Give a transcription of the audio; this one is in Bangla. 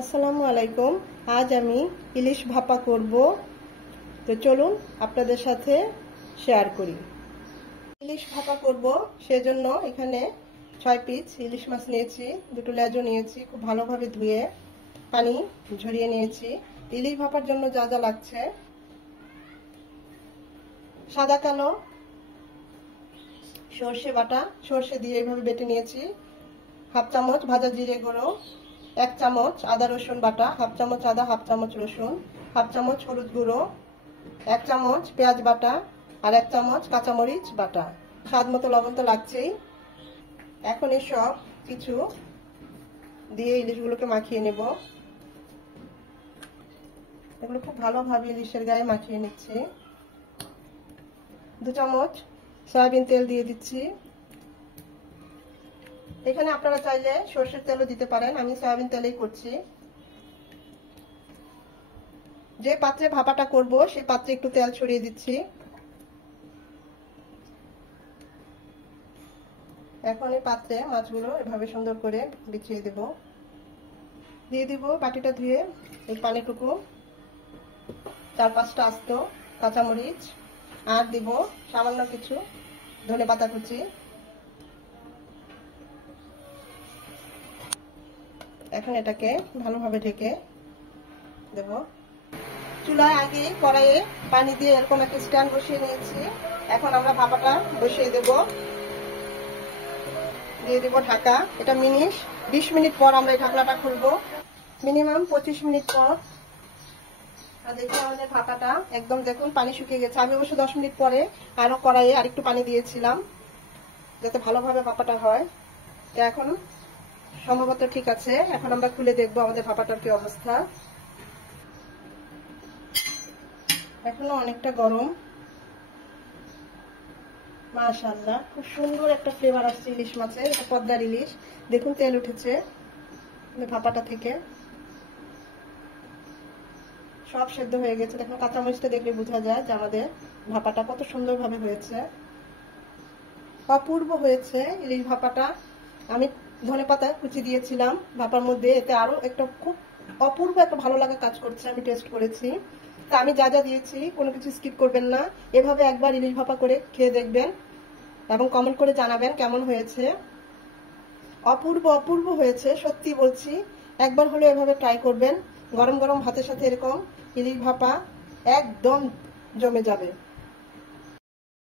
আসসালামু আলাইকুম। আজ আমি ইলিশ ভাপা করব, তো চলুন আপনাদের সাথে শেয়ার করি। ইলিশ ভাপা করব সেজন্য এখানে 6 পিস ইলিশ মাছ নিয়েছি, দুটো লেজও নিয়েছি, খুব ভালোভাবে ধুয়ে পানি ঝরিয়ে নিয়েছি। ইলিশ ভাপার জন্য যা যা লাগছে: সাদা কালো সর্ষে বাটা, সর্ষে দিয়ে এইভাবে বেটে নিয়েছি, হাফ চামচ ভাজা জিরে গুঁড়ো, 1 চামচ আদা রসুন বাটা, হাফ চামচ আদা, হাফ চামচ রসুন, হাফ চামচ হলুদ গুঁড়ো, 1 চামচ পেঁয়াজ বাটা আর 1 চামচ কাঁচামরিচ বাটা, স্বাদ মতো লবণ তো লাগছেই। এখন এই সব কিছু দিয়ে ইলিশগুলোকে মাখিয়ে নেব। এগুলো খুব ভালোভাবে ইলিশের গায়ে মাখিয়ে নিচ্ছি। 2 চামচ সয়াবিন তেল দিয়ে দিচ্ছি। এখানে আপনারা চাইলে সরষের তেলও দিতে পারেন, আমি সয়াবিন তেলেই করছি। যে পাত্রে ভাপাটা করব সেই পাত্রে একটু তেল ছড়িয়ে দিচ্ছি। এখন এই পাত্রে মাছগুলো এভাবে সুন্দর করে বিছিয়ে দেব। দিয়ে দিব বাটিটা ধুয়ে এই পানিটুকু, 4-5টা আস্ত কাঁচামরিচ, আর দিব সামান্য কিছু ধনেপাতা কুচি। এখন এটাকে ভালোভাবে ঢেকে দেব। চুলায় আগে কড়াইয়ে পানি দিয়ে এরকম একটা স্ট্যান্ড বসিয়ে নিয়েছি। এখন আমরা ভাপাটা বসিয়ে দেব। দিয়ে দেব ঢাকা। এটা 20 মিনিট পর আমরা এই ঢাকনাটা খুলবো, মিনিমাম 25 মিনিট পর। আর দেখি আমাদের ভাপাটা একদম দেখুন পানি শুকিয়ে গেছে। আমি অবশ্য 10 মিনিট পরে আরো কড়াইয়ে আরেকটু পানি দিয়েছিলাম যাতে ভালোভাবে ভাপাটা হয়। তো এখন সম্ভবত ঠিক আছে। এখন আমরা খুলে দেখবো আমাদের ভাপাটার কি অবস্থা। এখনো অনেকটা গরম। মাশাআল্লাহ, খুব সুন্দর একটা ফ্লেভার আসছে ইলিশ মাছের। এটা পদ্মার ইলিশ, দেখুন তেল উঠেছে ভাপাটা থেকে, সব সেদ্ধ হয়ে গেছে। দেখুন কাঁচামরিচটা দেখলে বোঝা যায় যে আমাদের ভাপাটা কত সুন্দরভাবে হয়েছে। অপূর্ব হয়েছে ইলিশ ভাপাটা। আমি ধনেপাতা কুচি দিয়েছিলাম ভাপার মধ্যে, এতে আরো একটা খুব অপূর্ব একটা ভালো লাগা কাজ করছে। আমি টেস্ট করেছি, তা আমি যা যা দিয়েছি কোনো কিছু স্কিপ করবেন না। এভাবে একবার ইলিশ ভাপা করে খেয়ে দেখবেন এবং কমেন্ট করে জানাবেন কেমন হয়েছে। অপূর্ব অপূর্ব হয়েছে, সত্যি বলছি। একবার হলে এভাবে ট্রাই করবেন। গরম গরম ভাতের সাথে এরকম ইলিশ ভাপা একদম জমে যাবে।